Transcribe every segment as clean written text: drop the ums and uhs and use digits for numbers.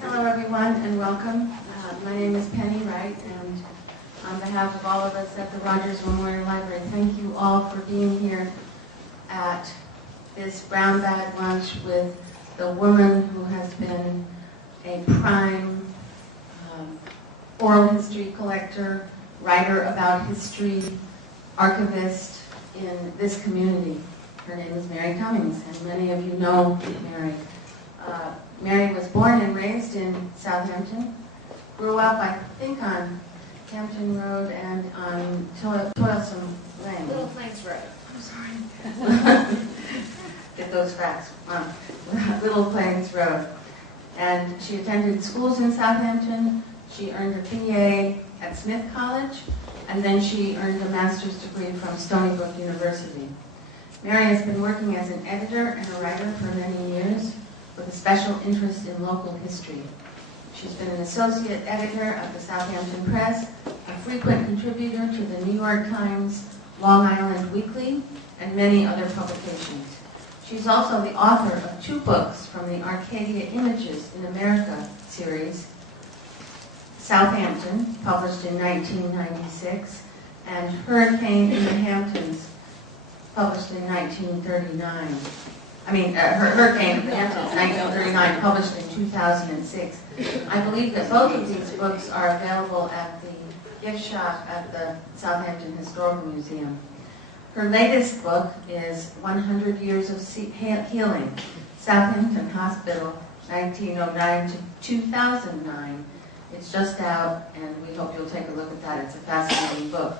Hello everyone and welcome. My name is Penny Wright, and on behalf of all of us at the Rogers Memorial Library, thank you all for being here at this brown bag lunch with the woman who has been a prime oral history collector, writer about history, archivist in this community. Her name is Mary Cummings, and many of you know Mary. Mary was born and raised in Southampton, grew up, I think, on Hampton Road and on Toilsome Lane. Little Plains Road. I'm sorry. Get those facts. Little Plains Road. And she attended schools in Southampton. She earned a BA at Smith College, and then she earned a master's degree from Stony Brook University. Mary has been working as an editor and a writer for many years, with a special interest in local history. She's been an associate editor of the Southampton Press, a frequent contributor to the New York Times, Long Island Weekly, and many other publications. She's also the author of 2 books from the Arcadia Images in America series, Southampton, published in 1996, and Hurricane in the Hamptons, published in 1939. Hurricane in the Hamptons, 1939, published in 2006. I believe that both of these books are available at the gift shop at the Southampton Historical Museum. Her latest book is 100 Years of Healing, Southampton Hospital, 1909 to 2009. It's just out, and we hope you'll take a look at that. It's a fascinating book.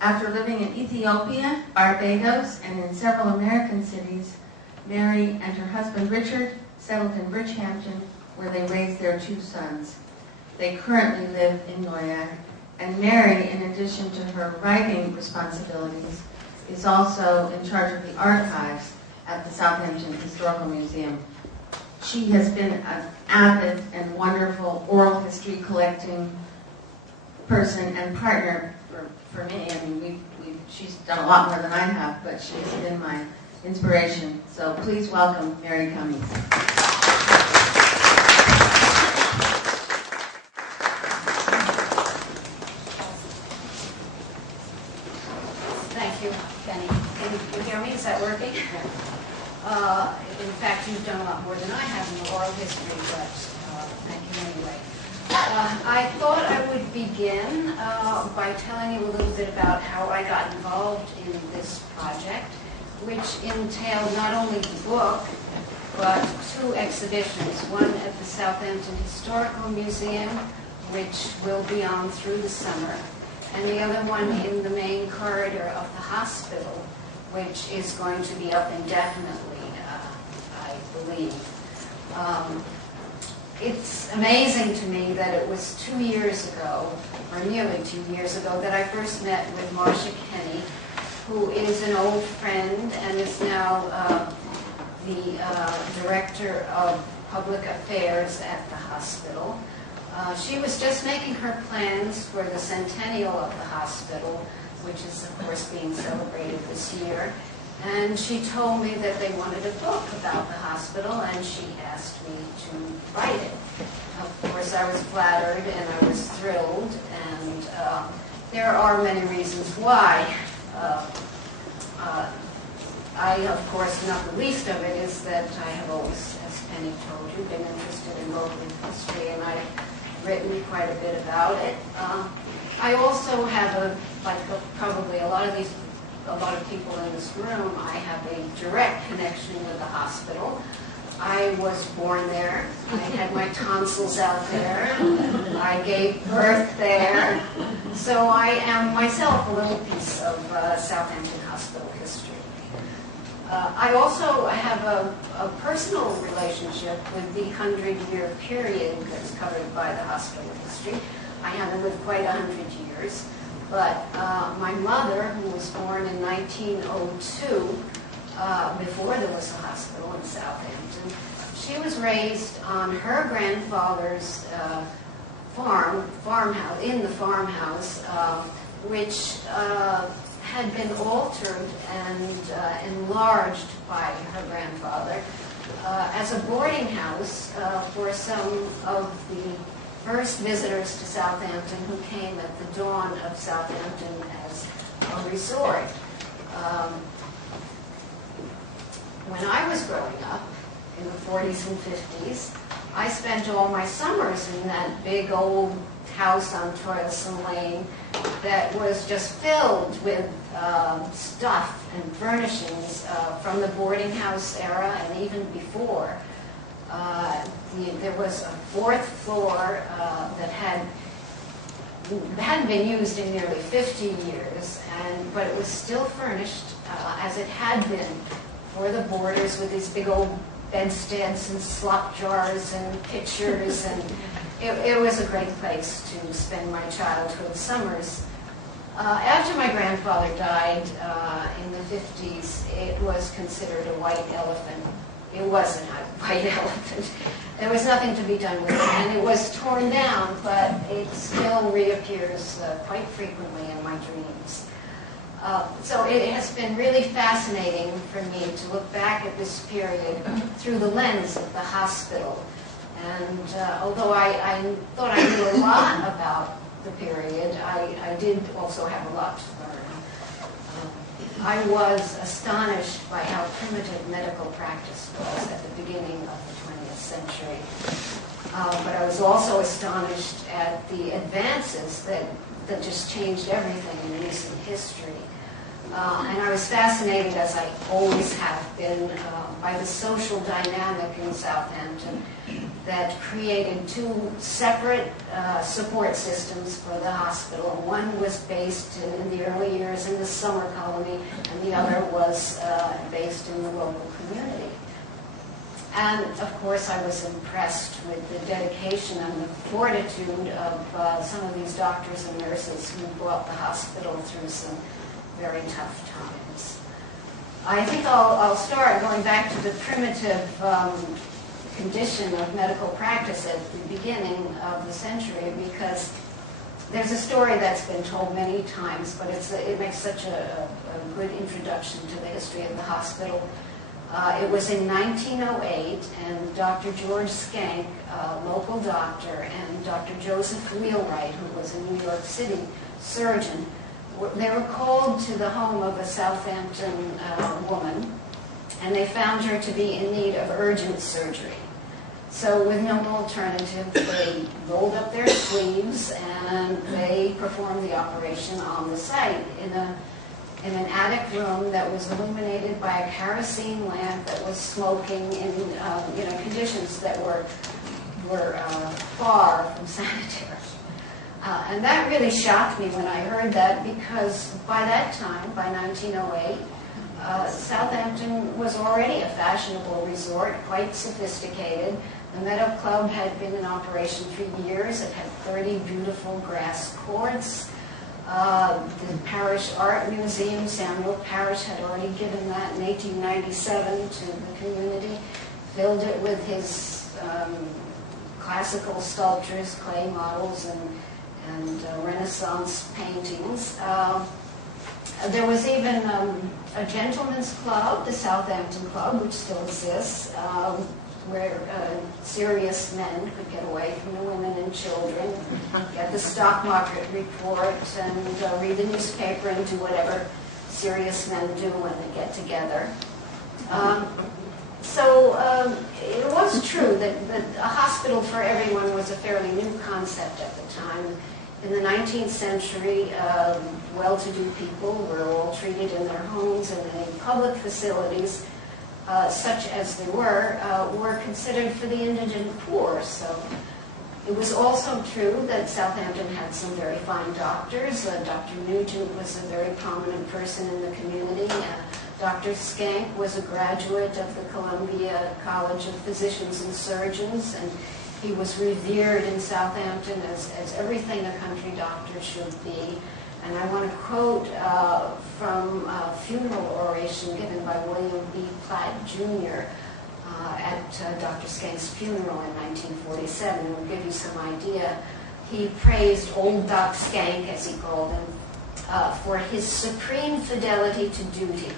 After living in Ethiopia, Barbados, and in several American cities, Mary and her husband Richard settled in Bridgehampton, where they raised their 2 sons. They currently live in Noyak, and Mary, in addition to her writing responsibilities, is also in charge of the archives at the Southampton Historical Museum. She has been an avid and wonderful oral history collecting person and partner for me. I mean, she's done a lot more than I have, but she's been my inspiration. So please welcome Mary Cummings. Thank you, Penny. Can you hear me? Is that working? In fact, you've done a lot more than I have in the oral history, but thank you anyway. I thought I would begin by telling you a little bit about how I got involved in this project, which entailed not only the book, but 2 exhibitions, one at the Southampton Historical Museum, which will be on through the summer, and the other one in the main corridor of the hospital, which is going to be up indefinitely, I believe. It's amazing to me that it was 2 years ago, or nearly 2 years ago, that I first met with Marcia Kenny, who is an old friend and is now the Director of Public Affairs at the hospital. She was just making her plans for the centennial of the hospital, which is, of course, being celebrated this year. And she told me that they wanted a book about the hospital, and she asked me to write it. Of course, I was flattered and I was thrilled, and there are many reasons why. Of course, not the least of it is that I have always, as Penny told you, been interested in local history, and I've written quite a bit about it. I also have probably a lot of people in this room, I have a direct connection with the hospital. I was born there. I had my tonsils out there. I gave birth there. So I am myself a little piece of Southampton Hospital history. I also have a personal relationship with the 100-year period that's covered by the hospital history. I haven't lived quite 100 years, but my mother, who was born in 1902, before there was a hospital in Southampton. She was raised on her grandfather's farmhouse, in the farmhouse, which had been altered and enlarged by her grandfather as a boarding house for some of the first visitors to Southampton who came at the dawn of Southampton as a resort. When I was growing up, in the 40s and 50s, I spent all my summers in that big old house on Toilsome Lane that was just filled with stuff and furnishings from the boarding house era and even before. There was a fourth floor that hadn't been used in nearly 50 years, but it was still furnished as it had been for the boarders, with these big old bedsteads and slop jars and pictures, and it was a great place to spend my childhood summers. After my grandfather died in the 50s, it was considered a white elephant. It wasn't a white elephant. There was nothing to be done with it, and it was torn down, but it still reappears quite frequently in my dreams. So it has been really fascinating for me to look back at this period through the lens of the hospital. And although I thought I knew a lot about the period, I did also have a lot to learn. I was astonished by how primitive medical practice was at the beginning of the 20th century. But I was also astonished at the advances that just changed everything in recent history. And I was fascinated, as I always have been, by the social dynamic in Southampton that created two separate support systems for the hospital. One was based in the early years in the summer colony, and the other was based in the local community. And of course, I was impressed with the dedication and the fortitude of some of these doctors and nurses who brought the hospital through some very tough times. I think I'll start going back to the primitive condition of medical practice at the beginning of the century, because there's a story that's been told many times, but it makes such a good introduction to the history of the hospital. It was in 1908, and Dr. George Skank, a local doctor, and Dr. Joseph Wheelwright, who was a New York City surgeon, they were called to the home of a Southampton woman, and they found her to be in need of urgent surgery. So with no alternative, they rolled up their sleeves and they performed the operation on the site in an attic room that was illuminated by a kerosene lamp that was smoking in conditions that were far from sanitary. And that really shocked me when I heard that, because by that time, by 1908, Southampton was already a fashionable resort, quite sophisticated. The Meadow Club had been in operation for years. It had 30 beautiful grass courts. The Parish Art Museum, Samuel Parish had already given that in 1897 to the community, filled it with his classical sculptures, clay models, and Renaissance paintings. There was even a gentleman's club, the Southampton Club, which still exists, where serious men could get away from the women and children, get the stock market report, and read the newspaper and do whatever serious men do when they get together. So it was true that a hospital for everyone was a fairly new concept at the time. In the 19th century, well-to-do people were all treated in their homes, and the public facilities, such as they were considered for the indigent poor. So it was also true that Southampton had some very fine doctors. Dr. Nugent was a very prominent person in the community. Dr. Skank was a graduate of the Columbia College of Physicians and Surgeons, and he was revered in Southampton as everything a country doctor should be. And I want to quote from a funeral oration given by William B. Platt, Jr. At Dr. Skank's funeral in 1947. It will give you some idea. He praised old Doc Skank, as he called him, for his supreme fidelity to duty,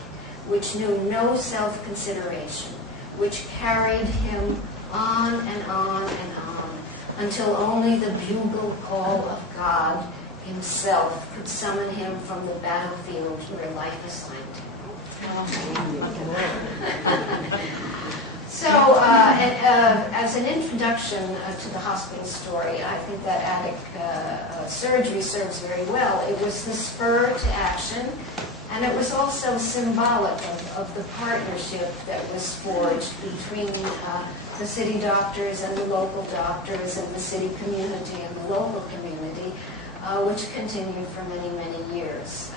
which knew no self-consideration, which carried him on and on and on, until only the bugle call of God himself could summon him from the battlefield where life assigned him. So, as an introduction to the hospital story, I think that attic surgery serves very well. It was the spur to action, and it was also symbolic of the partnership that was forged between the city doctors and the local doctors and the city community and the local community, which continued for many, many years,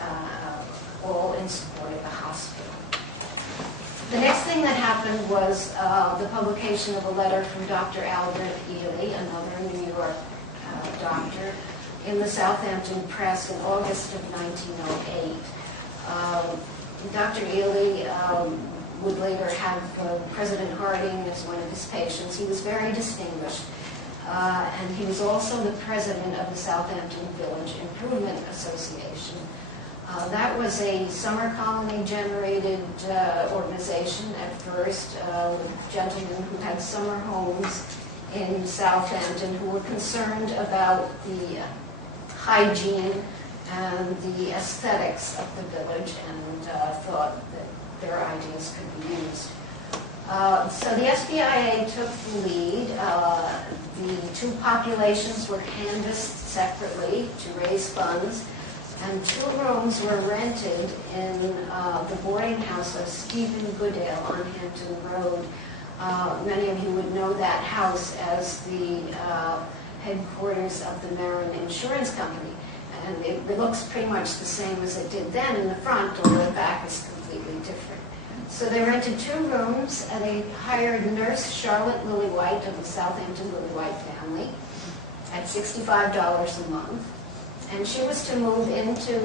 all in support of the hospital. The next thing that happened was the publication of a letter from Dr. Albert Ely, another New York doctor, in the Southampton Press in August of 1908. Dr. Ely would later have President Harding as one of his patients. He was very distinguished. And he was also the president of the Southampton Village Improvement Association. That was a summer colony-generated organization at first, with gentlemen who had summer homes in Southampton who were concerned about the hygiene and the aesthetics of the village and thought that their ideas could be used. So the SBIA took the lead. The two populations were canvassed separately to raise funds, and 2 rooms were rented in the boarding house of Stephen Goodale on Hampton Road. Many of you would know that house as the headquarters of the Marin Insurance Company. And it looks pretty much the same as it did then in the front, although the back is completely different. So they rented 2 rooms, and they hired nurse Charlotte Lillywhite of the Southampton Lillywhite family at $65 a month. And she was to move into,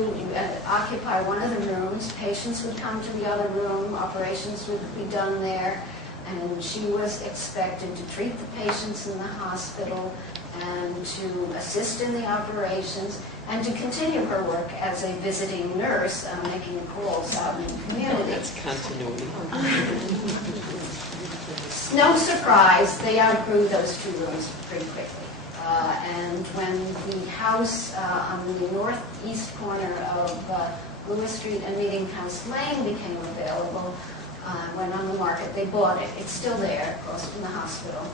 occupy one of the rooms. Patients would come to the other room, operations would be done there, and she was expected to treat the patients in the hospital and to assist in the operations and to continue her work as a visiting nurse, making calls out in the community. That's continuity. No surprise, they outgrew those 2 rooms pretty quickly. And when the house on the northeast corner of Lewis Street and Meeting House Lane became available, went on the market, they bought it. It's still there, across from the hospital.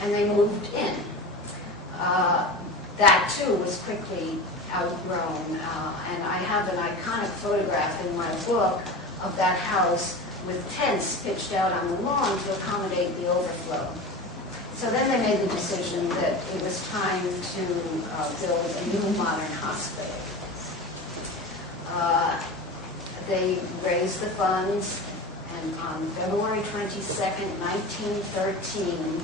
And they moved in. That, too, was quickly outgrown. And I have an iconic photograph in my book of that house with tents pitched out on the lawn to accommodate the overflow. So then they made the decision that it was time to build a new modern hospital. They raised the funds, and on February 22nd, 1913,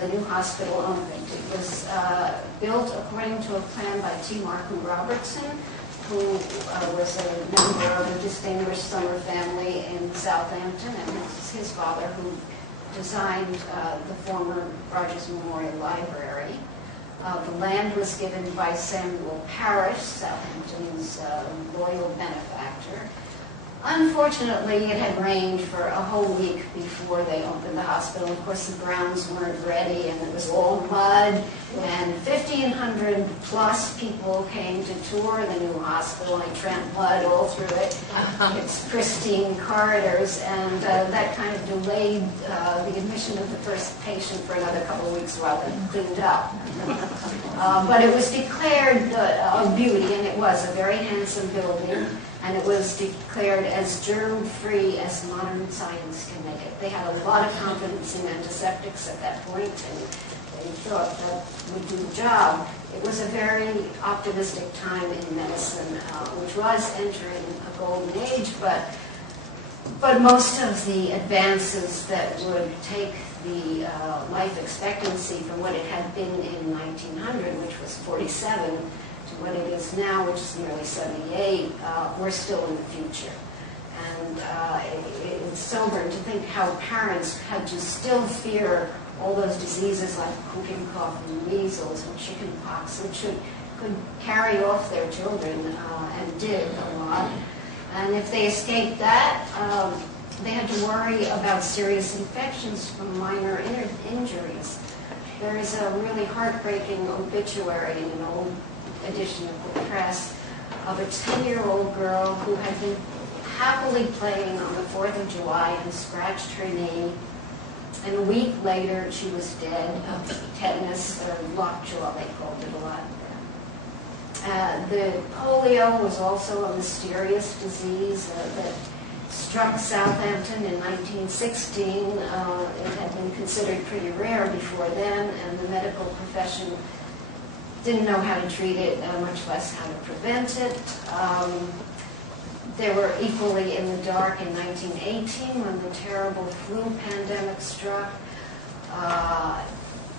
the new hospital opened. It was built according to a plan by T. Markham Robertson, who was a member of a distinguished summer family in Southampton, and it was his father who designed the former Rogers Memorial Library. The land was given by Samuel Parrish, Southampton's loyal benefactor. Unfortunately, it had rained for a whole week before they opened the hospital. Of course, the grounds weren't ready, and it was all mud, and 1,500 plus people came to tour the new hospital. They tramped mud all through it, its pristine corridors, and that kind of delayed the admission of the first patient for another couple of weeks while they cleaned up. But it was declared a beauty, and it was a very handsome building. And it was declared as germ-free as modern science can make it. They had a lot of confidence in antiseptics at that point, and they thought that would do the job. It was a very optimistic time in medicine, which was entering a golden age, but most of the advances that would take the life expectancy from what it had been in 1900, which was 47, to what it is now, which is nearly 78, we're still in the future. And it's sobering to think how parents had to still fear all those diseases like whooping cough and measles and chicken pox, which could carry off their children, and did a lot. And if they escaped that, they had to worry about serious infections from minor injuries. There is a really heartbreaking obituary in an old edition of the press of a 10-year-old girl who had been happily playing on the 4th of July and scratched her knee. And a week later, she was dead of tetanus or lockjaw, they called it a lot. The polio was also a mysterious disease that struck Southampton in 1916. It had been considered pretty rare before then, and the medical profession didn't know how to treat it, much less how to prevent it. They were equally in the dark in 1918 when the terrible flu pandemic struck.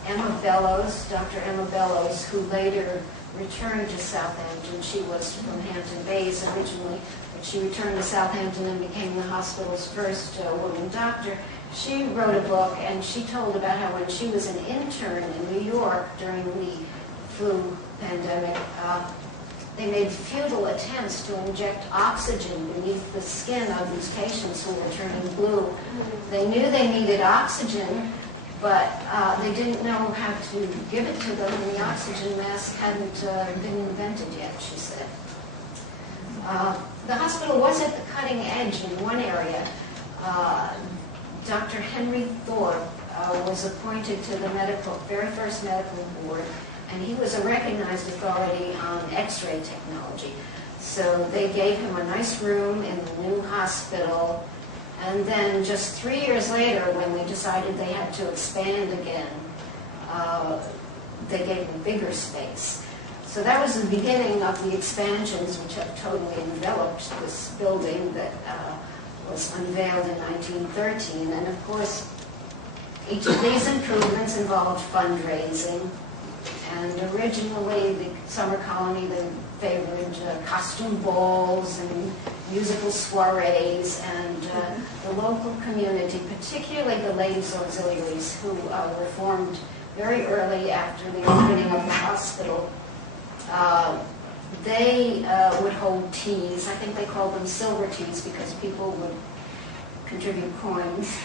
Emma Bellows, Dr. Emma Bellows, who later returned to Southampton. She was from Hampton Bays originally, but she returned to Southampton and became the hospital's first woman doctor. She wrote a book, and she told about how when she was an intern in New York during the flu pandemic, they made futile attempts to inject oxygen beneath the skin of these patients who were turning blue. They knew they needed oxygen, but they didn't know how to give it to them, and the oxygen mask hadn't been invented yet, she said. The hospital was at the cutting edge in one area. Dr. Henry Thorpe was appointed to the very first medical board, and he was a recognized authority on X-ray technology. So they gave him a nice room in the new hospital, and then just 3 years later, when they decided they had to expand again, they gave him bigger space. So that was the beginning of the expansions, which have totally enveloped this building that was unveiled in 1913. And of course, each of these improvements involved fundraising. And originally, the summer colony, they favored costume balls and musical soirees, and the local community, particularly the ladies' auxiliaries, who were formed very early after the opening of the hospital. They would hold teas. I think they called them silver teas because people would contribute coins.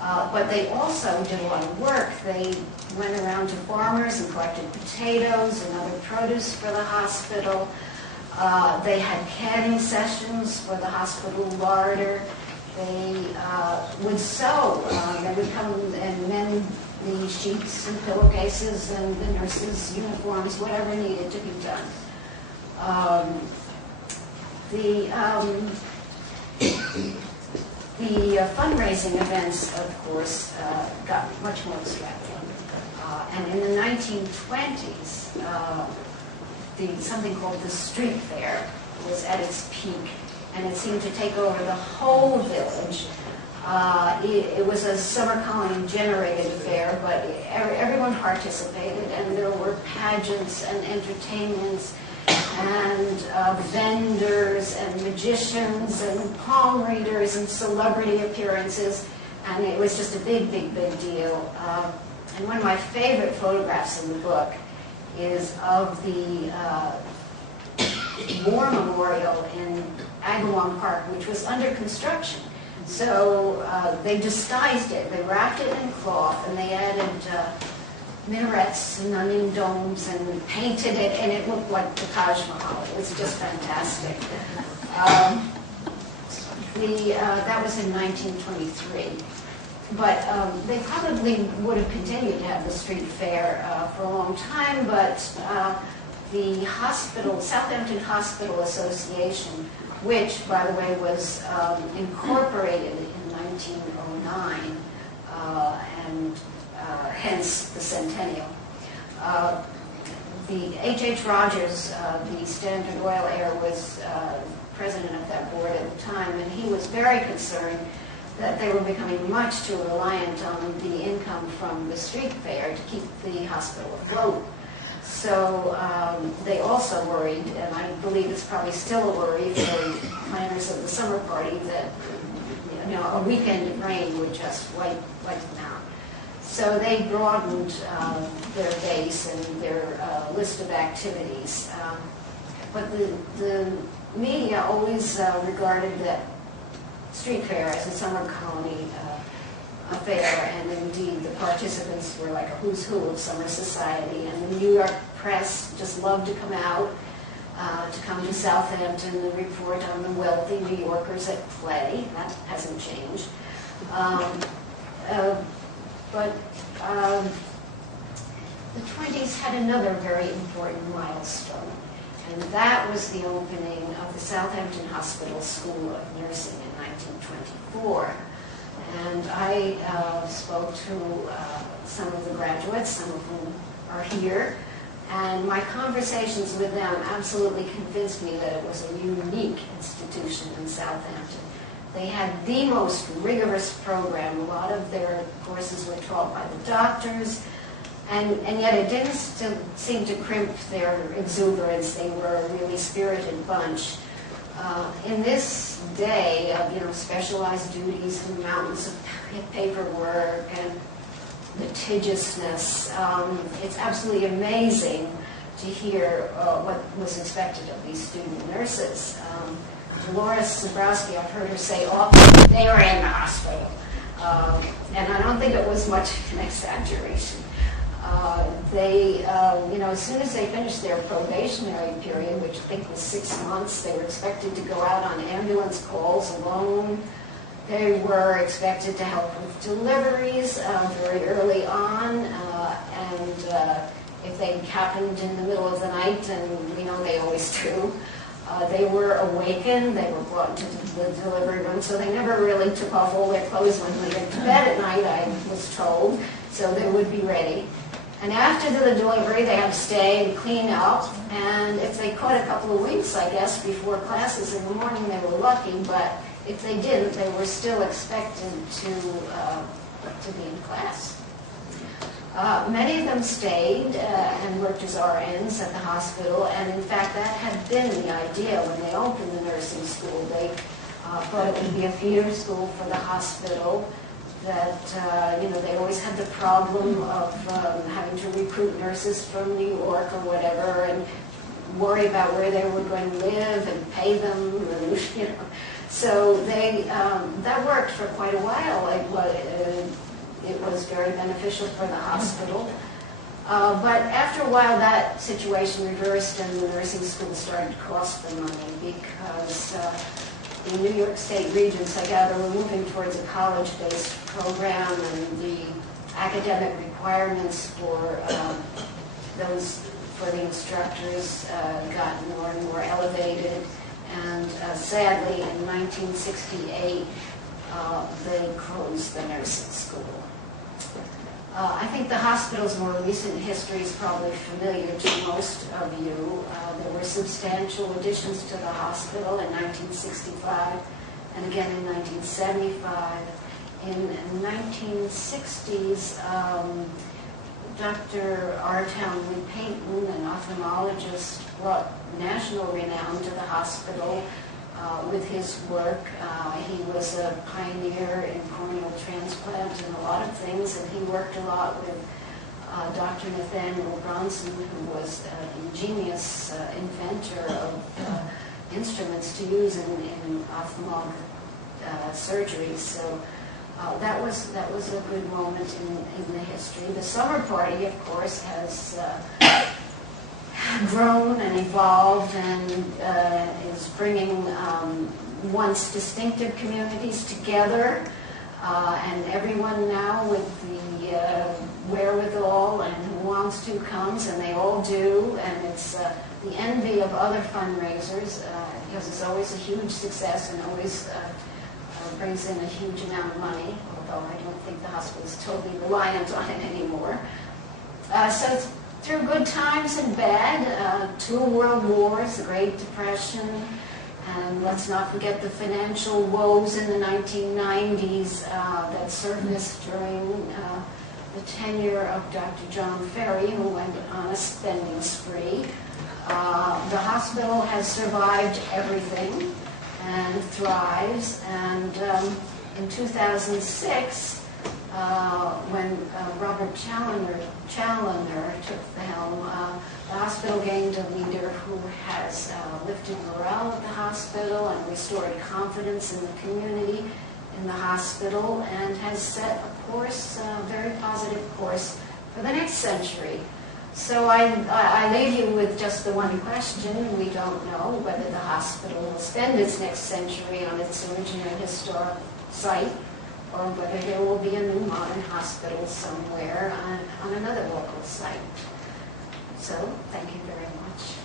But they also did a lot of work. They went around to farmers and collected potatoes and other produce for the hospital. They had canning sessions for the hospital larder. They would sew. They would come and mend the sheets and pillowcases and the nurses' uniforms, whatever needed to be done. The fundraising events, of course, got much more extravagant. And in the 1920s, something called the street fair was at its peak, and it seemed to take over the whole village. It was a summer colony generated affair, but everyone participated, and there were pageants and entertainments and vendors and magicians and palm readers and celebrity appearances, and it was just a big, big, big deal. And one of my favorite photographs in the book is of the War Memorial in Agawam Park, which was under construction. So they disguised it. They wrapped it in cloth, and they added minarets and onion domes and painted it, and it looked like the Taj Mahal. It was just fantastic. That was in 1923. But they probably would have continued to have the street fair for a long time, but the hospital, Southampton Hospital Association, which, by the way, was incorporated in 1909, and hence the centennial. The H.H. Rogers, the Standard Oil heir, was president of that board at the time, and he was very concerned that they were becoming much too reliant on the income from the street fair to keep the hospital afloat. So they also worried, and I believe it's probably still a worry for planners of the summer party, that a weekend of rain would just wipe them out. So they broadened their base and their list of activities. But the media always regarded that street fair as a summer colony affair, and indeed the participants were like a who's who of summer society, and the New York press just loved to come out, to come to Southampton and report on the wealthy New Yorkers at play. That hasn't changed. But the 20s had another very important milestone, and that was the opening of the Southampton Hospital School of Nursing in 1924. And I spoke to some of the graduates, some of whom are here, and my conversations with them absolutely convinced me that it was a unique institution in Southampton. They had the most rigorous program. A lot of their courses were taught by the doctors, and yet it didn't seem to crimp their exuberance. They were a really spirited bunch. In this day of specialized duties and mountains of paperwork and litigiousness, it's absolutely amazing to hear what was expected of these student nurses. Dolores Zabrowski, I've heard her say often, they were in the hospital. And I don't think it was much of an exaggeration. As soon as they finished their probationary period, which I think was 6 months, they were expected to go out on ambulance calls alone. They were expected to help with deliveries very early on, and if they happened in the middle of the night, and they always do, they were awakened, they were brought into the delivery room, so they never really took off all their clothes when they went to bed at night, I was told, so they would be ready. And after the delivery, they had to stay and clean up, and if they caught a couple of weeks, I guess, before classes in the morning, they were lucky, but if they didn't, they were still expected to be in class. Many of them stayed and worked as RNs at the hospital, and in fact, that had been the idea when they opened the nursing school. They thought it would be a feeder school for the hospital, that they always had the problem of having to recruit nurses from New York or whatever, and worry about where they were going to live and pay them, and, So that worked for quite a while. It was very beneficial for the hospital. But after a while, that situation reversed, and the nursing school started to cost them money because the New York State Regents, I gather, were moving towards a college-based program, and the academic requirements for the instructors got more and more elevated. And sadly, in 1968, they closed the nursing school. I think the hospital's more recent history is probably familiar to most of you. There were substantial additions to the hospital in 1965 and again in 1975. In the 1960s, Dr. R. Townley Payton, an ophthalmologist, brought national renown to the hospital with his work. He was a pioneer in corneal transplant and a lot of things, and he worked a lot with Dr. Nathaniel Bronson, who was an ingenious inventor of instruments to use in ophthalmic surgery. So that was a good moment in the history. The summer party, of course, has grown and evolved and is bringing once distinctive communities together, and everyone now with the wherewithal and who wants to comes, and they all do, and it's the envy of other fundraisers because it's always a huge success and always brings in a huge amount of money, although I don't think the hospital is totally reliant on it anymore. So it's through good times and bad, 2 world wars, the Great Depression, And let's not forget the financial woes in the 1990s that surfaced during the tenure of Dr. John Ferry, who went on a spending spree. The hospital has survived everything and thrives. And in 2006, when Robert Challoner took the helm, the hospital gained a leader who has lifted morale at the hospital and restored confidence in the community in the hospital, and has set a course, a very positive course for the next century. So I leave you with just the one question. We don't know whether the hospital will spend its next century on its original historic site, or whether there will be a new modern hospital somewhere on another local site. So, thank you very much.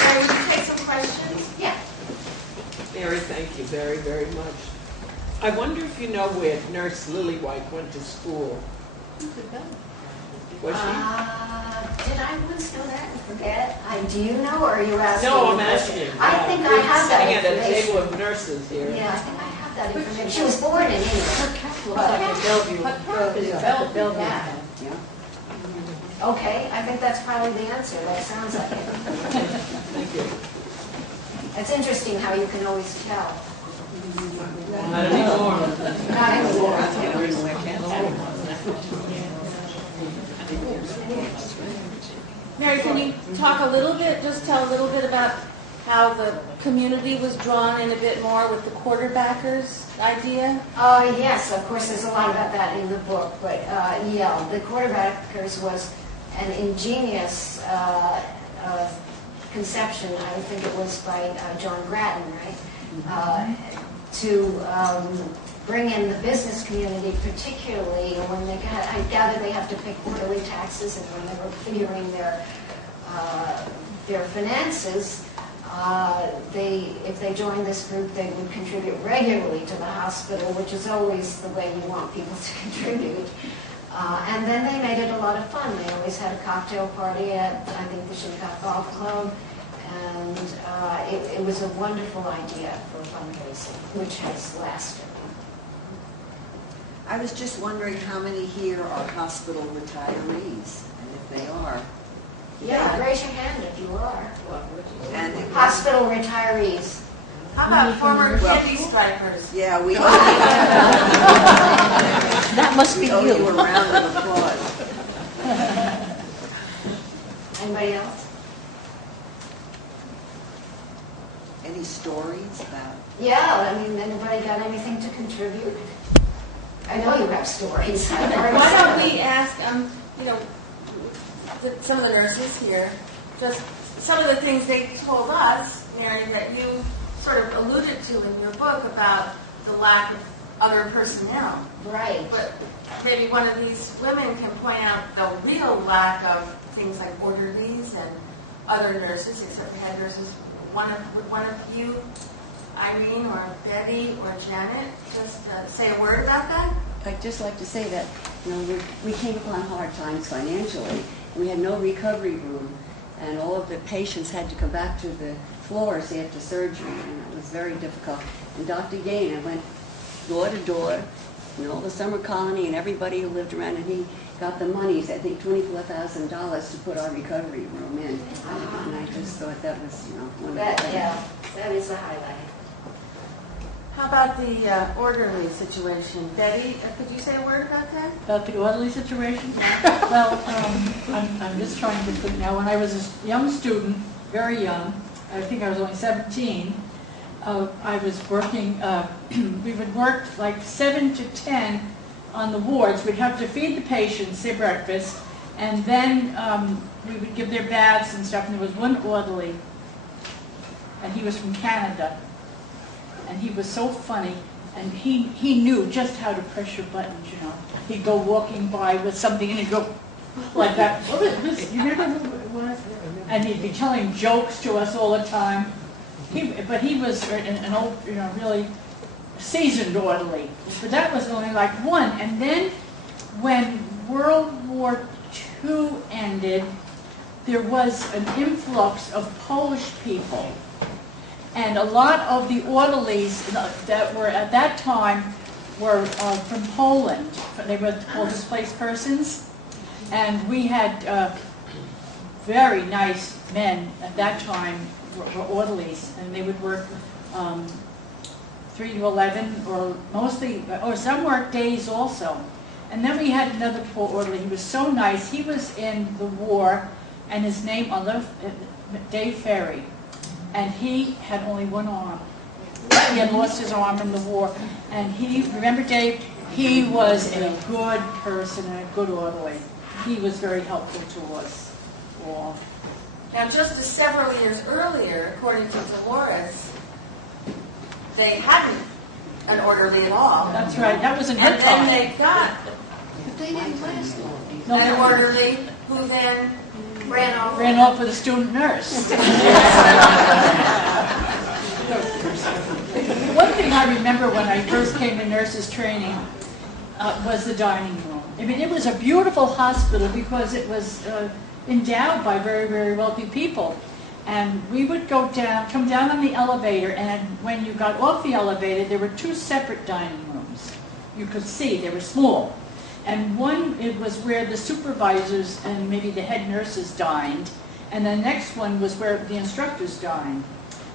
Mary, would you take some questions? Yeah. Mary, thank you very, very much. I wonder if you know where Nurse Lillywhite went to school. Was she? Did I once know that and forget? Do you know, or are you asking? No, I'm me? asking. I think I have that Sitting at a information. table of nurses here. Yeah, I think I have that information. She was born in England. Okay, I think that's probably the answer. That sounds like it. Thank you. It's interesting how you can always tell. Not anymore. Not anymore. Mary, can you talk a little bit, just tell a little bit about how the community was drawn in a bit more with the quarterbackers idea? Yes, of course, there's a lot about that in the book, but yeah, the quarterbackers was an ingenious conception. I think it was by John Grattan, right? To bring in the business community, particularly when I gather they have to pay quarterly taxes, and when they were figuring their finances, if they joined this group, they would contribute regularly to the hospital, which is always the way you want people to contribute. And then they made it a lot of fun. They always had a cocktail party at, I think, the Shinnecock Golf Club, and it was a wonderful idea for fundraising, which has lasted. I was just wondering how many here are hospital retirees, and if they are. Yeah, raise your hand if you are. And Hospital retirees. How about former Well- kidney strikers? yeah, we That must be owe you. you a round of applause. Anybody else? Any stories about? Yeah, I mean, anybody got anything to contribute? I know you have stories. I've heard Why some don't of we them. ask, some of the nurses here, just some of the things they told us, Mary, that you sort of alluded to in your book about the lack of other personnel. Right. But maybe one of these women can point out the real lack of things like orderlies and other nurses, except we had nurses. Would one of you, Irene or Betty or Janet, just say a word about that? I'd just like to say that, we came upon hard times financially. We had no recovery room, and all of the patients had to come back to the floors after surgery, and it was very difficult. And Dr. Gaynor went door to door in all the summer colony and everybody who lived around, and he got the monies, I think $24,000 to put our recovery room in. And I just thought that was, one of the That, things. yeah, that is a highlight. How about the orderly situation? Betty, could you say a word about that? About the orderly situation? Well, I'm just trying to think now. When I was a young student, very young, I think I was only 17, I was working, we would work like 7 to 10 on the wards. We'd have to feed the patients their breakfast, and then we would give their baths and stuff, and there was one orderly, and he was from Canada. And he was so funny, and he knew just how to press your buttons, He'd go walking by with something, and he'd go like that. What was this? You remember what it was? And he'd be telling jokes to us all the time. But he was an old, really seasoned orderly. But that was only like one. And then when World War II ended, there was an influx of Polish people. And a lot of the orderlies that were at that time were from Poland. They were called displaced persons. And we had very nice men at that time were orderlies, and they would work 3 to 11, or mostly, or some worked days also. And then we had another poor orderly. He was so nice. He was in the war, and his name, Dave Ferry, and he had only one arm. He had lost his arm in the war, and remember Dave? He was a good person and a good orderly. He was very helpful to us all. Now, just as several years earlier, according to Dolores, they hadn't an orderly at all. That's right. That was in her And then time. they got But they didn't last long. No, an orderly who then ran off. ran off with a student nurse. One thing I remember when I first came to nurses training was the dining room. I mean, it was a beautiful hospital because it was endowed by very, very wealthy people. And we would come down on the elevator, and when you got off the elevator, there were 2 separate dining rooms. You could see, they were small. And one, it was where the supervisors and maybe the head nurses dined, and the next one was where the instructors dined.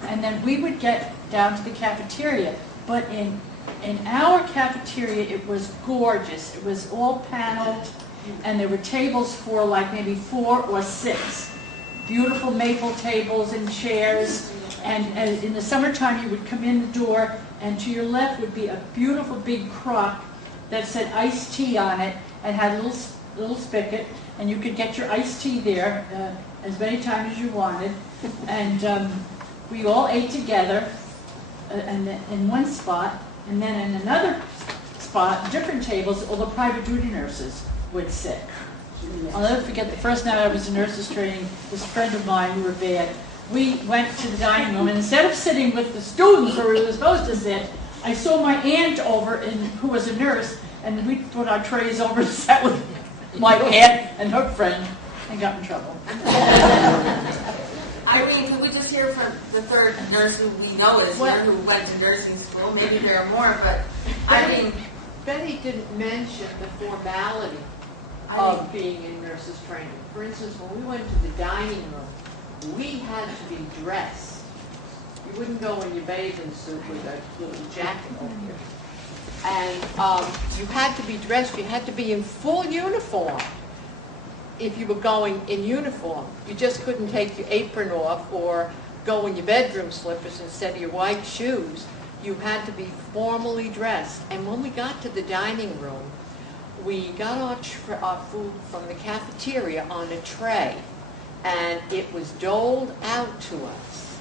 And then we would get down to the cafeteria, but in our cafeteria, it was gorgeous. It was all paneled, and there were tables for like maybe 4 or 6. Beautiful maple tables and chairs, and in the summertime you would come in the door, and to your left would be a beautiful big crock that said iced tea on it, and had a little spigot, and you could get your iced tea there as many times as you wanted, and we all ate together in one spot, and then in another spot, different tables, all the private duty nurses would sit. I'll never forget the first night I was in nurses training, this friend of mine who were bad, we went to the dining room, and instead of sitting with the students where we were supposed to sit, I saw my aunt over, who was a nurse, and we put our trays over and sat with my aunt and her friend, and got in trouble. Irene, could we just hear from the third nurse who we know is here, who went to nursing school? Maybe there are more, but Irene. Betty didn't mention the formality of being in nurses training. For instance, when we went to the dining room, we had to be dressed. You wouldn't go in your bathing suit with a little jacket over here. And you had to be dressed. You had to be in full uniform if you were going in uniform. You just couldn't take your apron off or go in your bedroom slippers instead of your white shoes. You had to be formally dressed. And when we got to the dining room, we got our food from the cafeteria on a tray, and it was doled out to us.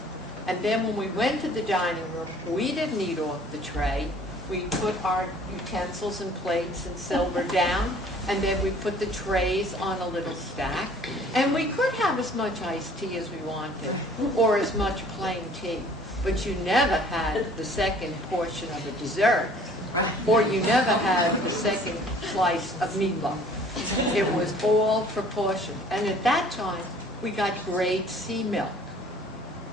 And then when we went to the dining room, we didn't eat off the tray. We put our utensils and plates and silver down, and then we put the trays on a little stack. And we could have as much iced tea as we wanted, or as much plain tea. But you never had the second portion of a dessert, or you never had the second slice of meatloaf. It was all proportioned. And at that time, we got grade C milk.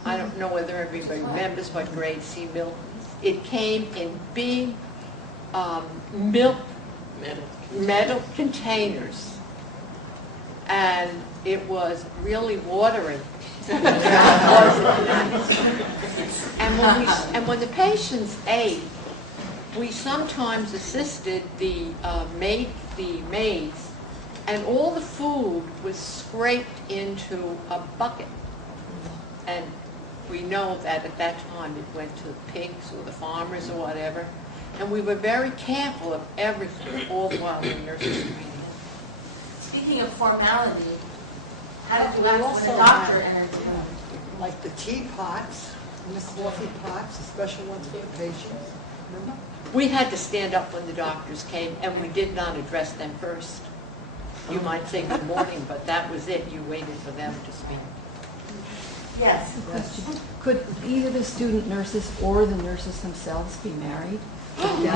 I don't know whether everybody remembers what grade C milk. It came in big metal containers, and it was really watery. And when the patients ate, we sometimes assisted the maids, and all the food was scraped into a bucket. And we know that at that time it went to the pigs or the farmers or whatever. And we were very careful of everything, all the while in nurses training. Speaking of formality, how did you We act also when a doctor have, entered? like the teapots and the coffee pots, the special ones for the patients. Remember? We had to stand up when the doctors came, and we did not address them first. You might say good morning, but that was it. You waited for them to speak. Yes. Could either the student nurses or the nurses themselves be married? When you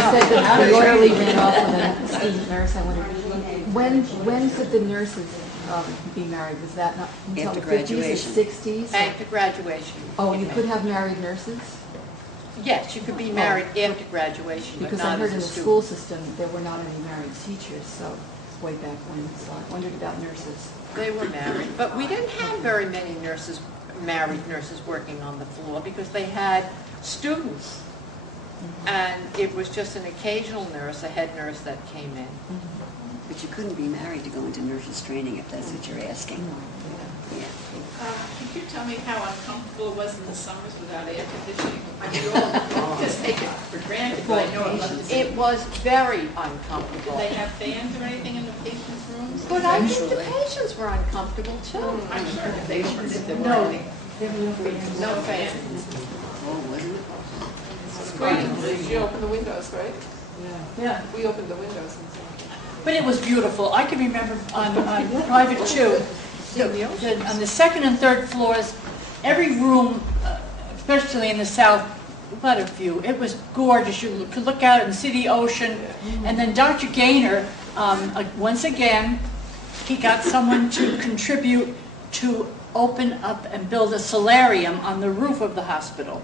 said that the orderly ran off with a student student nurse, I wondered, when did the nurses be married? Was that not until After the 50s graduation. or 60s? After graduation. Oh, and you could have married nurses? Yes, you could be married after graduation, but Because I not heard as in a the student. school system, there were not any married teachers, so it's way back when, so I wondered about nurses. They were married, but we didn't have very many nurses, married nurses working on the floor because they had students. And it was just an occasional nurse, a head nurse that came in. But you couldn't be married to go into nurses training if that's what you're asking. Yeah. Could you tell me how uncomfortable it was in the summers without air conditioning? I mean, you all just take it for granted, but I know it must It was very Did uncomfortable. they have fans or anything in the patients' rooms? But I think the patients were uncomfortable too. I'm sure if they opened it, there No. were any. No fans. Oh, wasn't it? Did you open the windows, right? Yeah. We opened the windows and so. But it was beautiful. I can remember on private two, on the second and third floors, every room, especially in the south, what a view. It was gorgeous. You could look out and see the ocean. And then Dr. Gaynor, once again, he got someone to contribute to open up and build a solarium on the roof of the hospital.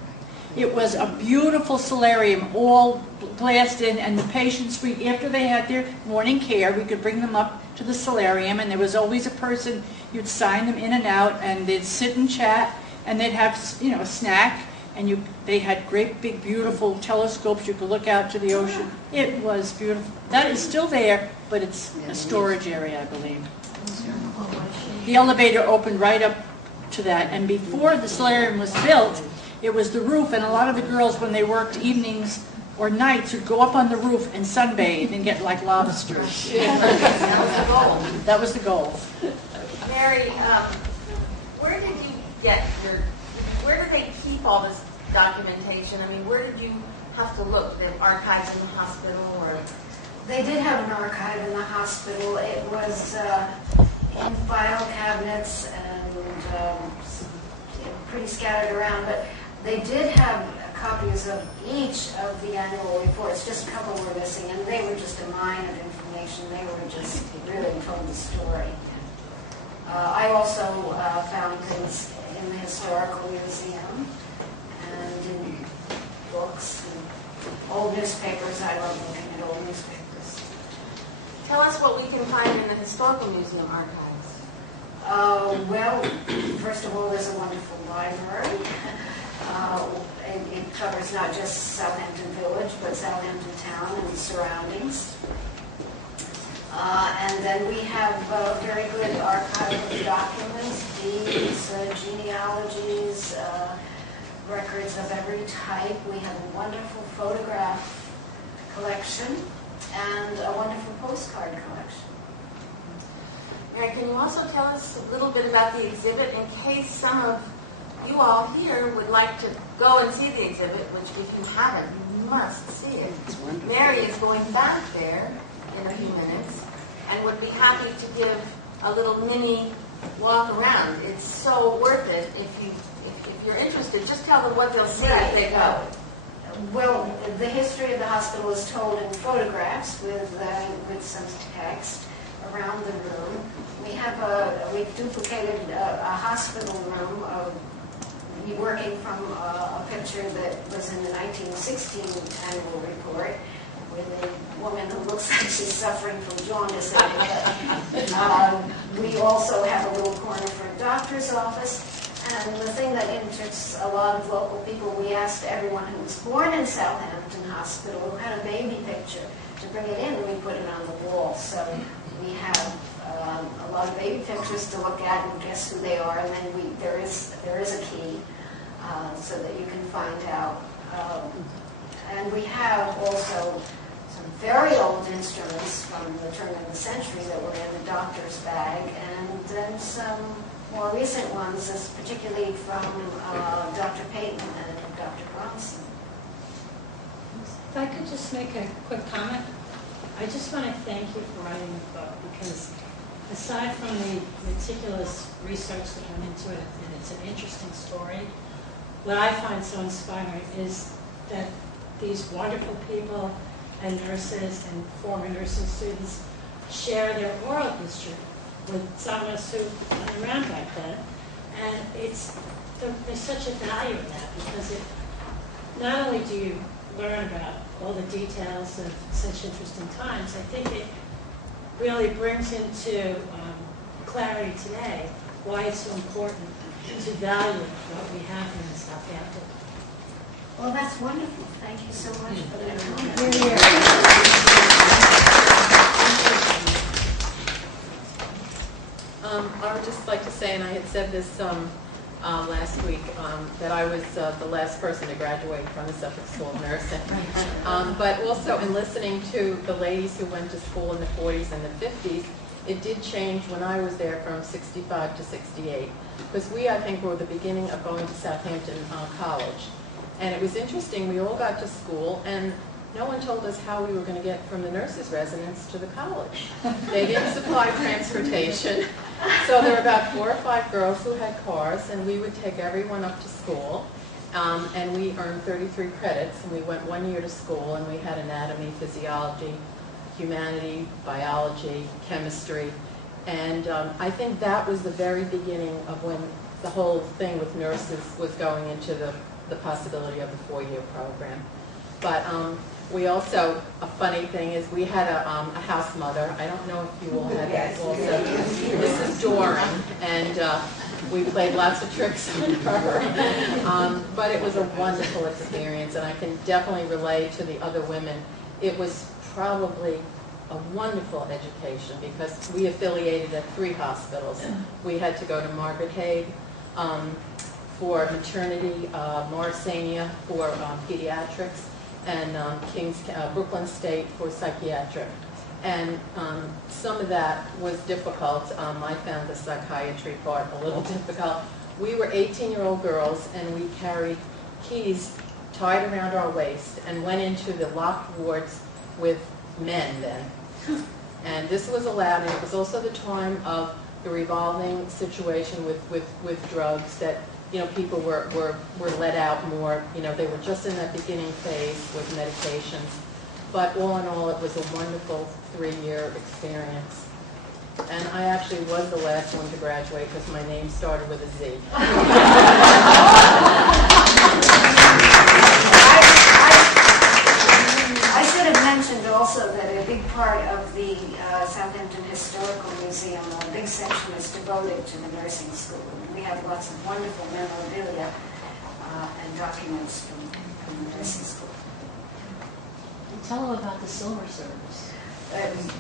It was a beautiful solarium, all glassed in, and the patients, after they had their morning care, we could bring them up to the solarium, and there was always a person, you'd sign them in and out, and they'd sit and chat, and they'd have, a snack, and they had great big beautiful telescopes, you could look out to the ocean. It was beautiful. That is still there, but it's a storage area, I believe. The elevator opened right up to that, and before the solarium was built, it was the roof, and a lot of the girls, when they worked evenings or nights, would go up on the roof and sunbathe and get like lobsters. That was the goal. Mary, where did you get where do they keep all this documentation? I mean, where did you have to look? The archives in the hospital or? They did have an archive in the hospital. It was in file cabinets and pretty scattered around, but they did have copies of each of the annual reports. Just a couple were missing, and they were just a mine of information. They were just really told the story. I also found things in the historical museum and in books and old newspapers. I love looking at old newspapers. Tell us what we can find in the historical museum archives. Well, first of all, there's a wonderful library. It covers not just Southampton Village, but Southampton Town and the surroundings. And then we have a very good archive of documents, deeds, genealogies, records of every type. We have a wonderful photograph collection and a wonderful postcard collection. Mary, can you also tell us a little bit about the exhibit in case some of you all here would like to go and see the exhibit, which if you haven't, you must see it. Mary is going back there in a few minutes and would be happy to give a little mini walk around. It's so worth it. If you're interested, just tell them what they'll see if they go. Well, the history of the hospital is told in photographs with some text around the room. We duplicated a hospital room working from a picture that was in the 1916 annual report with a woman who looks like she's suffering from jaundice. We also have a little corner for a doctor's office. And the thing that interests a lot of local people, we asked everyone who was born in Southampton Hospital who had a baby picture to bring it in, and we put it on the wall. So we have a lot of baby pictures to look at and guess who they are, and then there is a key so that you can find out. And we have also some very old instruments from the turn of the century that were in the doctor's bag, and then some more recent ones, particularly from Dr. Payton and Dr. Bronson. If I could just make a quick comment. I just want to thank you for writing the book, because aside from the meticulous research that went into it, and it's an interesting story, what I find so inspiring is that these wonderful people and nurses and former nursing students share their oral history with some of us who were around back then. And there's such a value in that, because not only do you learn about all the details of such interesting times, I think it really brings into clarity today why it's so important to value what we have here in Southampton. Well, that's wonderful. Thank you so much for that comment. I would just like to say, and I had said this last week, that I was the last person to graduate from the Suffolk School of Nursing. But also in listening to the ladies who went to school in the 40s and the 50s, it did change when I was there from 65 to 68. Because we, I think, were the beginning of going to Southampton College. And it was interesting, we all got to school, and no one told us how we were going to get from the nurses' residence to the college. They didn't supply transportation. So there were about 4 or 5 girls who had cars, and we would take everyone up to school. And we earned 33 credits, and we went 1 year to school, and we had anatomy, physiology, humanity, biology, chemistry. And I think that was the very beginning of when the whole thing with nurses was going into the possibility of the 4-year program. But we also, a funny thing is we had a house mother. I don't know if you all had that also. Mrs. Doran, and we played lots of tricks on her. But it was a wonderful experience, and I can definitely relate to the other women. It was probably a wonderful education because we affiliated at 3 hospitals. We had to go to Margaret Haig for maternity, Morrisania for pediatrics, and Brooklyn State for psychiatric. And some of that was difficult. I found the psychiatry part a little difficult. We were 18-year-old girls, and we carried keys tied around our waist and went into the locked wards with men then. And this was allowed, and it was also the time of the revolving situation with drugs that, you know, people were let out more. You know, they were just in that beginning phase with medications. But all in all, it was a wonderful 3-year experience. And I actually was the last one to graduate because my name started with a Z. I should have mentioned also that a big part of the Southampton Historical Museum, a big section is devoted to the nursing school. We have lots of wonderful memorabilia and documents from the nursing school. Tell them about the silver service.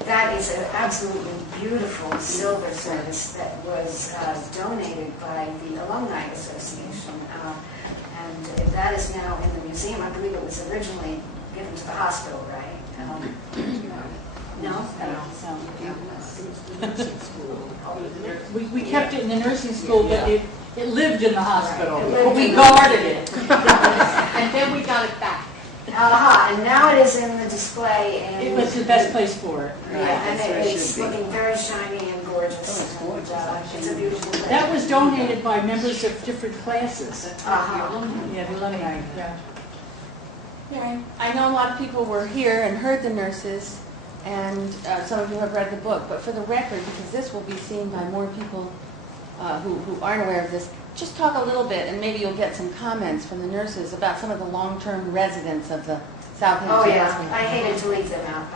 That is an absolutely beautiful silver service that was donated by the Alumni Association. And that is now in the museum. I believe it was originally given to the hospital, right? No? We kept it in the nursing school, but it lived in the hospital. But we guarded it. And then we got it back. And now it is in the display. And It was the best place for it. Yeah, and it's looking very shiny and gorgeous. And, it's a beautiful place. That was donated by members of different classes. Yeah, the alumni. Yeah. Yeah, I know a lot of people were here and heard the nurses, and some of you have read the book, but for the record, because this will be seen by more people who aren't aware of this, just talk a little bit, and maybe you'll get some comments from the nurses about some of the long-term residents of the Southampton. Oh yeah, I hated to leave them out.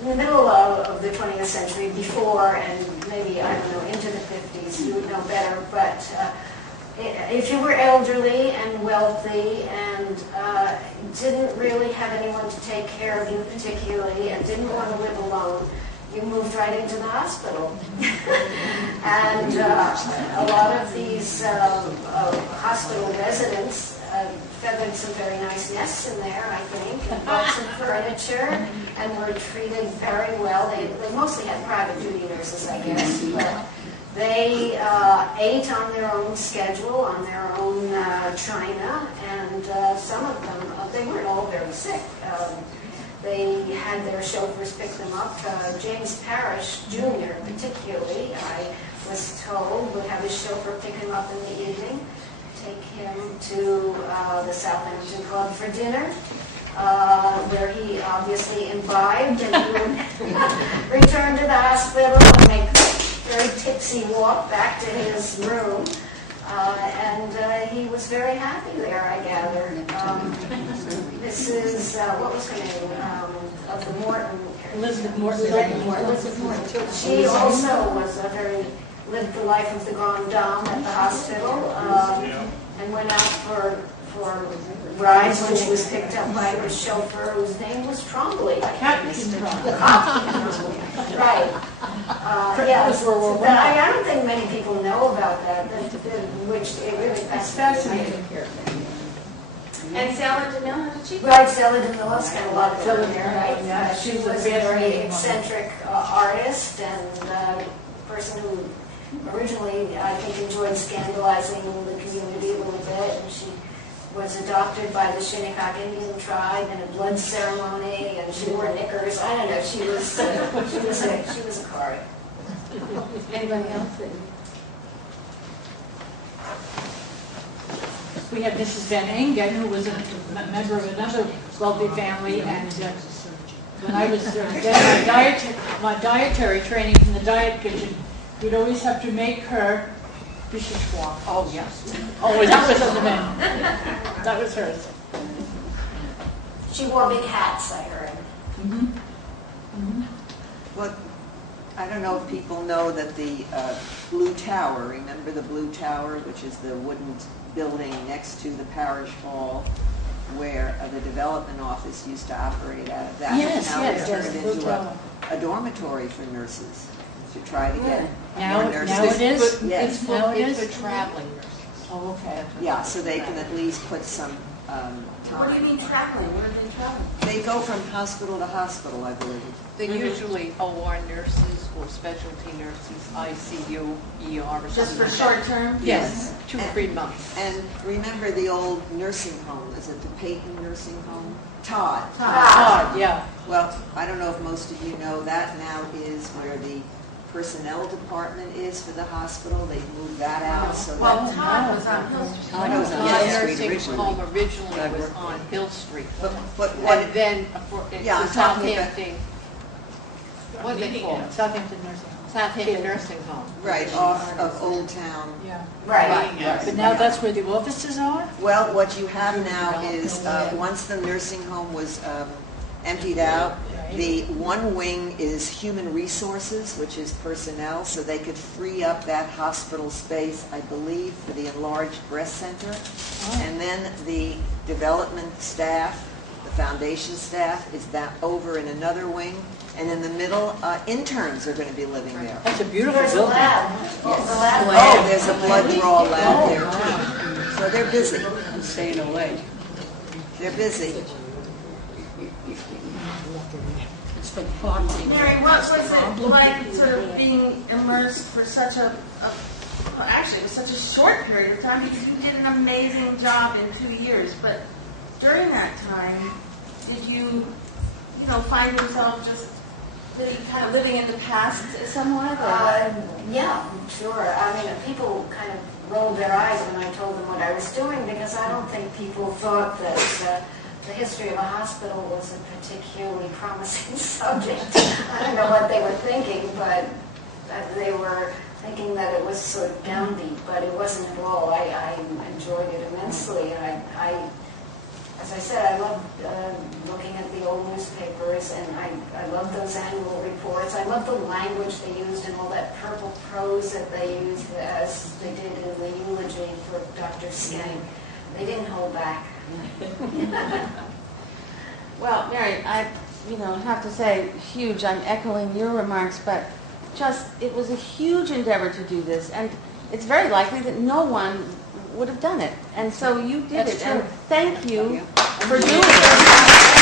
In the middle of the 20th century, before and maybe, I don't know, into the 50s, you would know better, but if you were elderly and wealthy and didn't really have anyone to take care of you particularly and didn't want to live alone, you moved right into the hospital. And a lot of these hospital residents feathered some very nice nests in there, I think, and bought some furniture and were treated very well. They mostly had private duty nurses, I guess, but they ate on their own schedule, on their own china, and some of them, they weren't all very sick. They had their chauffeurs pick them up. James Parrish, Jr., particularly, I was told, would have his chauffeur pick him up in the evening, take him to the Southampton Club for dinner, where he obviously imbibed and he would return to the hospital and make a very tipsy walk back to his room. And he was very happy there, I gather. This is, what was her name, of the Morton. Elizabeth Morton. Elizabeth Morton. She also was lived the life of the grande dame at the hospital, and went out for rides when she was picked up by her chauffeur, whose name was Trombley. Captain Right. Yes. I don't think many people know about that, which it really That's fascinating. And Sailor DeMille, how did she? Right, Stella DeMille's got a lot of Stella fun there, right? yeah, She she's a was a very fascinating woman. eccentric artist and a person who originally, I think, enjoyed scandalizing the community a little bit. And she was adopted by the Shinnecock Indian tribe in a blood ceremony, and she wore knickers. I don't know. She was a card. Anybody else? We had Mrs. Van Engen, who was a member of another wealthy family, and when I was getting my dietary training in the diet kitchen, we'd always have to make her Bischofsschwarm. Oh, yes. Oh, that was on the menu. That was hers. She wore big hats, I heard. Well, I don't know if people know that the Blue Tower, remember the Blue Tower, which is the wooden building next to the parish hall where the development office used to operate out of that. Yes, now yes, it's turned yes, Blue into Tower. a dormitory for nurses to try to get Now, more now nurses. it is? Yes. Now it It's is? for traveling nurses. Oh, okay. Yeah, so they can at least put some What do you time. mean traveling? Where do they travel? They go from hospital to hospital, I believe. They're usually OR nurses or specialty nurses, ICU, ER, or Just something for like short term? Yes. 2 or 3 months. And remember the old nursing home, is it the Peyton Nursing Home? Todd. Todd, yeah. Well, I don't know if most of you know, that now is where the personnel department is for the hospital. They've moved that out, so Well, that, Todd was on Hill Street. Todd was on Todd Hill Street Nursing Home originally was on Hill Street. but what, And then, it's Yeah, I'm talking about- Southampton, what do they call it? Southampton Nursing Home. Southampton Nursing Home. right off of Old Town. Yeah. Right. But now that's where the offices are? Well, what you have now is, once the nursing home was emptied out, the one wing is human resources, which is personnel, so they could free up that hospital space, I believe, for the enlarged breast center. And then the development staff, the foundation staff, is that over in another wing. And in the middle, interns are going to be living there. That's a beautiful There's a building. lab. There's a lab. Oh, there's a blood draw lab there too. So they're busy. I'm staying away. They're busy. It's the party. Mary, what was it like sort of being immersed for such actually it was such a short period of time because you did an amazing job in 2 years, but during that time, did you find yourself just really kind of living in the past somewhat? Yeah, sure. I mean, people kind of rolled their eyes when I told them what I was doing because I don't think people thought that the history of a hospital was a particularly promising subject. I don't know what they were thinking, but they were thinking that it was sort of downbeat, but it wasn't at all. I enjoyed it immensely. As I said, I loved looking at the old newspapers, and I loved those annual reports. I loved the language they used and all that purple prose that they used as they did in the eulogy for Dr. Skank. They didn't hold back. Well, Mary, I have to say, huge, I'm echoing your remarks, but it was a huge endeavor to do this, and it's very likely that no one would have done it. And so you did That's it, true. and thank you for doing it.